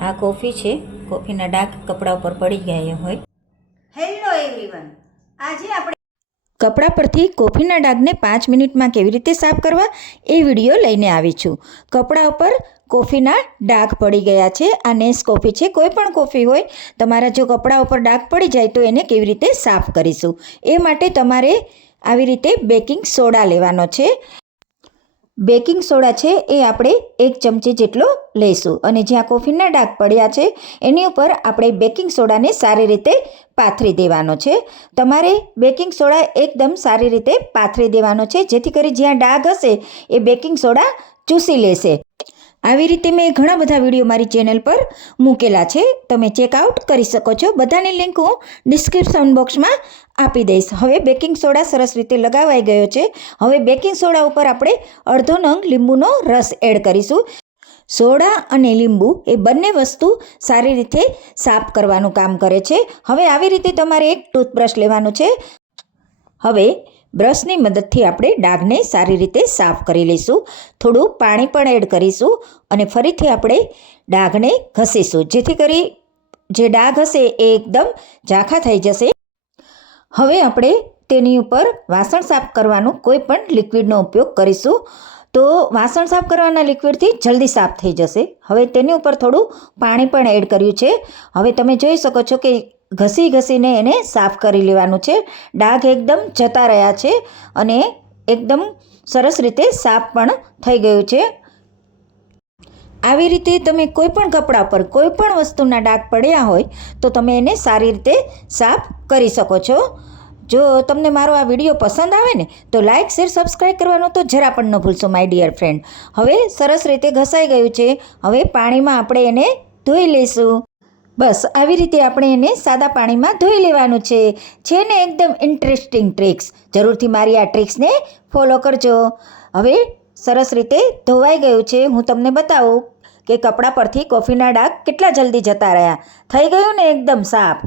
આ કોફી છે. કોફીના ડાઘ કપડા ઉપર પડી ગયા હોય. હેલો એવરીવન આજે આપણે કપડા પરથી કોફીના ડાઘને પાંચ મિનિટમાં કેવી રીતે સાફ કરવા એ વીડિયો લઈને આવી છું. કપડા ઉપર કોફીના ડાઘ પડી ગયા છે. આ નેસ કોફી છે. કોઈ પણ કોફી હોય તમારા જો કપડા ઉપર ડાઘ પડી જાય તો એને કેવી રીતે સાફ કરીશું? એ માટે તમારે આવી રીતે બેકિંગ સોડા લેવાનો છે. બેકિંગ સોડા છે એ આપણે એક ચમચી જેટલો લઈશું. અને જ્યાં કોફીના ડાઘ પડ્યા છે, એની ઉપર આપણે બેકિંગ સોડાને સારી રીતે પાથરી દેવાનો છે. તમારે બેકિંગ સોડા એકદમ સારી રીતે પાથરી દેવાનો છે, જેથી કરી જ્યાં ડાઘ હશે, એ બેકિંગ સોડા ચૂસી લેશે. આવી રીતે મેં ઘણા બધા વીડિયો મારી ચેનલ પર મૂકેલા છે. તમે ચેકઆઉટ કરી શકો છો. બધાની લિંક હું ડિસ્ક્રિપ્શન બોક્સમાં આપી દઈશ. હવે બેકિંગ સોડા સરસ રીતે લગાવાઈ ગયો છે. હવે બેકિંગ સોડા ઉપર આપણે અડધો નંગ લીંબુનો રસ એડ કરીશું. સોડા અને લીંબુ એ બંને વસ્તુ સારી રીતે સાફ કરવાનું કામ કરે છે. હવે આવી રીતે તમારે એક ટૂથબ્રશ લેવાનું છે. હવે બ્રશની મદદથી આપણે ડાઘને સારી રીતે સાફ કરી લઈશું. થોડું પાણી પણ એડ કરીશું અને ફરીથી આપણે ડાઘને ઘસીશું. જેથી કરી જે ડાઘ હશે એ એકદમ ઝાંખા થઈ જશે. હવે આપણે તેની ઉપર વાસણ સાફ કરવાનું કોઈ પણ લિક્વિડનો ઉપયોગ કરીશું. તો વાસણ સાફ કરવાના લિક્વિડથી જલ્દી સાફ થઈ જશે. હવે તેની ઉપર થોડું પાણી પણ એડ કર્યું છે. હવે તમે જોઈ શકો છો કે ઘસી ઘસીને એને સાફ કરી લેવાનું છે. ડાઘ એકદમ જતા રહ્યા છે અને એકદમ સરસ રીતે સાફ પણ થઈ ગયું છે. આવી રીતે તમે કોઈ પણ કપડા પર કોઈ પણ વસ્તુના ડાઘ પડ્યા હોય તો તમે એને સારી રીતે સાફ કરી શકો છો. જો તમને મારો આ વીડિયો પસંદ આવે ને તો લાઇક શેર સબસ્ક્રાઈબ કરવાનું તો જરા પણ ન ભૂલશો, માય ડિયર ફ્રેન્ડ. હવે સરસ રીતે ઘસાઈ ગયું છે. હવે પાણીમાં આપણે એને ધોઈ લઈશું. બસ, આવી રીતે આપણે એને સાદા પાણીમાં ધોઈ લેવાનું છે. છે ને એકદમ ઇન્ટરેસ્ટિંગ ટ્રિક્સ જરૂરથી મારી આ ટ્રિક્સને ફોલો કરજો. હવે સરસ રીતે ધોવાઈ ગયું છે. હું તમને બતાવું કે કપડા પરથી કોફીના ડાઘ કેટલા જલ્દી જતા રહ્યા. થઈ ગયું ને એકદમ સાફ.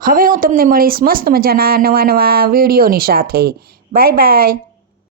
હવે હું તમને મળીશ મસ્ત મજાના નવા નવા વિડીયોની સાથે. Bye bye.